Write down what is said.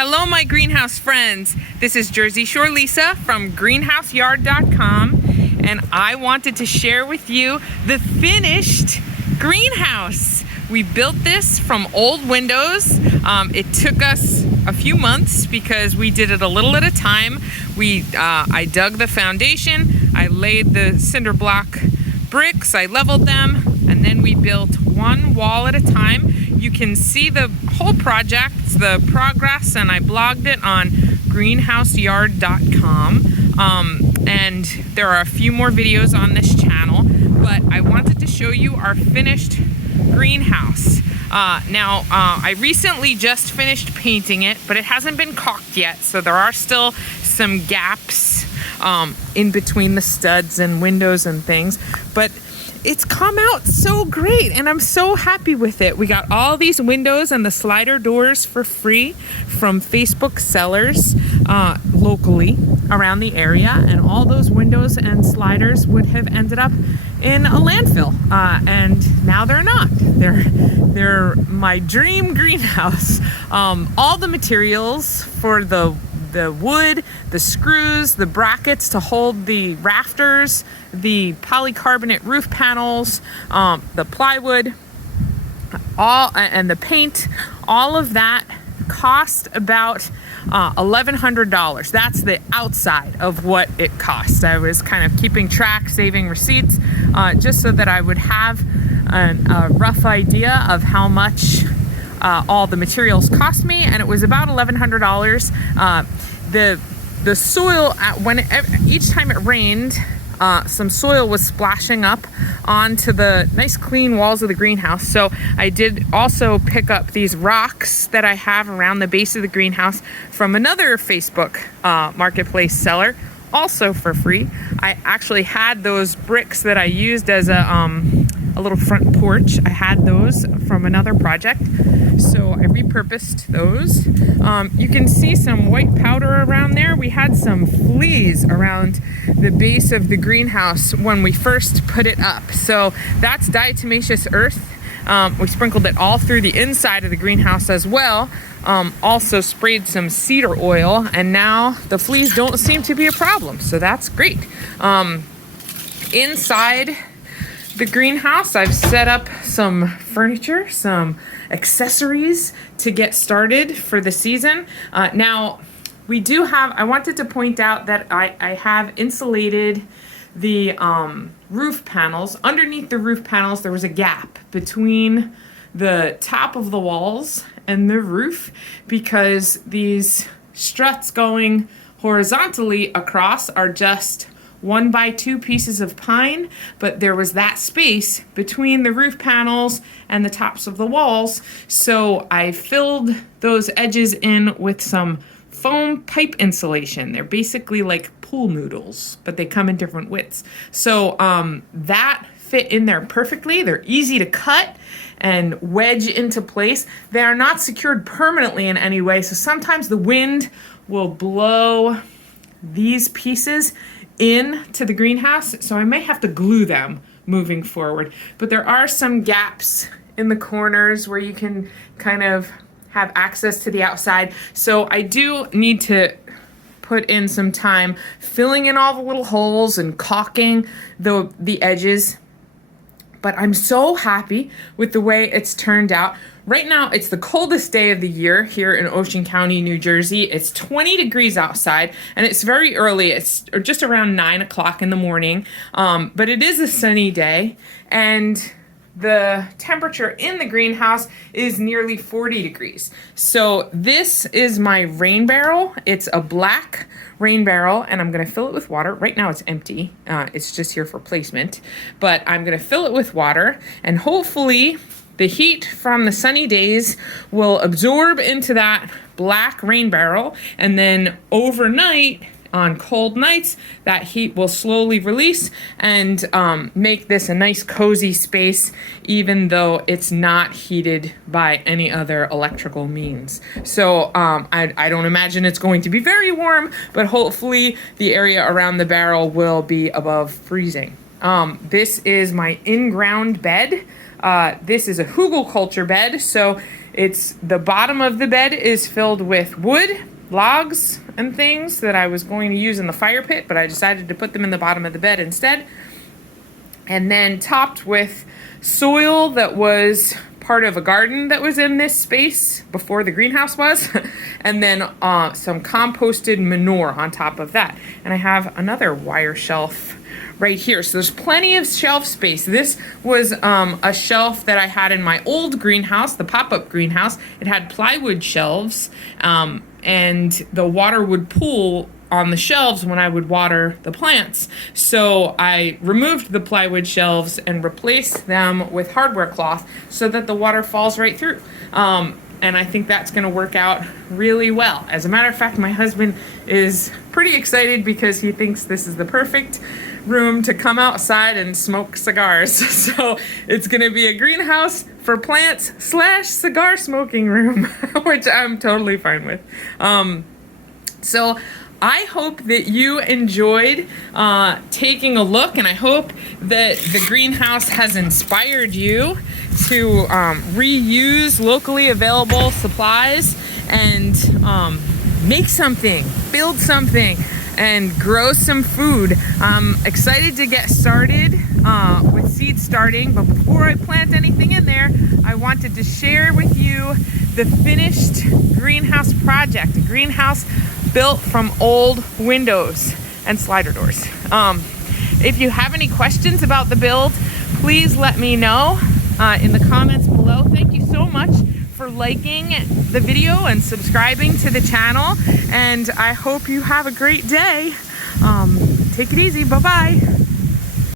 Hello, my greenhouse friends. This is Jersey Shore Lisa from greenhouseyard.com, and I wanted to share with you the finished greenhouse. We built this from old windows. It took us a few months because we did it a little at a time. I dug the foundation, I laid the cinder block bricks, I leveled them, and then we built one wall at a time. You can see the whole project, the progress, and I blogged it on greenhouseyard.com. And there are a few more videos on this channel, but I wanted to show you our finished greenhouse. I recently just finished painting it, but it hasn't been caulked yet, so there are still some gaps in between the studs and windows and things, but it's come out so great and I'm so happy with it. We got all these windows and the slider doors for free from Facebook sellers locally around the area, and all those windows and sliders would have ended up in a landfill, and now they're not. They're my dream greenhouse. All the materials for the wood, the screws, the brackets to hold the rafters, the polycarbonate roof panels, the plywood, and the paint, all of that cost about $1,100. That's the outside of what it cost. I was kind of keeping track, saving receipts, just so that I would have a rough idea of how much all the materials cost me, and it was about $1,100. The soil, each time it rained, some soil was splashing up onto the nice clean walls of the greenhouse. So I did also pick up these rocks that I have around the base of the greenhouse from another Facebook marketplace seller, also for free. I actually had those bricks that I used as a little front porch. I had those from another project, so I repurposed those. You can see some white powder around there. We had some fleas around the base of the greenhouse when we first put it up. So that's diatomaceous earth. We sprinkled it all through the inside of the greenhouse as well. Also sprayed some cedar oil, and now the fleas don't seem to be a problem. So that's great. Inside the greenhouse, I've set up some furniture, some accessories to get started for the season. Now, I wanted to point out that I have insulated the roof panels. Underneath the roof panels, there was a gap between the top of the walls and the roof because these struts going horizontally across are just 1x2 pieces of pine, but there was that space between the roof panels and the tops of the walls. So I filled those edges in with some foam pipe insulation. They're basically like pool noodles, but they come in different widths. So that fit in there perfectly. They're easy to cut and wedge into place. They are not secured permanently in any way, so sometimes the wind will blow these pieces into the greenhouse, so I may have to glue them moving forward. But there are some gaps in the corners where you can kind of have access to the outside. So I do need to put in some time filling in all the little holes and caulking the edges. But I'm so happy with the way it's turned out. Right now, it's the coldest day of the year here in Ocean County, New Jersey. It's 20 degrees outside, and it's very early. It's just around 9 o'clock in the morning, but it is a sunny day, and the temperature in the greenhouse is nearly 40 degrees. So this is my rain barrel. It's a black rain barrel, and I'm gonna fill it with water. Right now it's empty. It's just here for placement, but I'm gonna fill it with water, and hopefully the heat from the sunny days will absorb into that black rain barrel, and then overnight, on cold nights, that heat will slowly release and make this a nice cozy space, even though it's not heated by any other electrical means. So I don't imagine it's going to be very warm, but hopefully the area around the barrel will be above freezing. This is my in-ground bed. This is a hugelkultur bed, so It's the bottom of the bed is filled with wood, logs, and things that I was going to use in the fire pit, but I decided to put them in the bottom of the bed instead. And then topped with soil that was part of a garden that was in this space before the greenhouse was, and then some composted manure on top of that. And I have another wire shelf right here. So there's plenty of shelf space. This was a shelf that I had in my old greenhouse, the pop-up greenhouse. It had plywood shelves, and the water would pool on the shelves when I would water the plants. So I removed the plywood shelves and replaced them with hardware cloth so that the water falls right through. And I think that's going to work out really well. As a matter of fact, my husband is pretty excited because he thinks this is the perfect room to come outside and smoke cigars. So it's going to be a greenhouse for plants / cigar smoking room, which I'm totally fine with. So I hope that you enjoyed taking a look, and I hope that the greenhouse has inspired you to reuse locally available supplies and make something, build something, and grow some food. I'm excited to get started with seed starting, but before I plant anything in there, I wanted to share with you the finished greenhouse project, a greenhouse built from old windows and slider doors. If you have any questions about the build, please let me know in the comments below. Thank you so much for liking the video and subscribing to the channel, and I hope you have a great day. Take it easy. Bye-bye.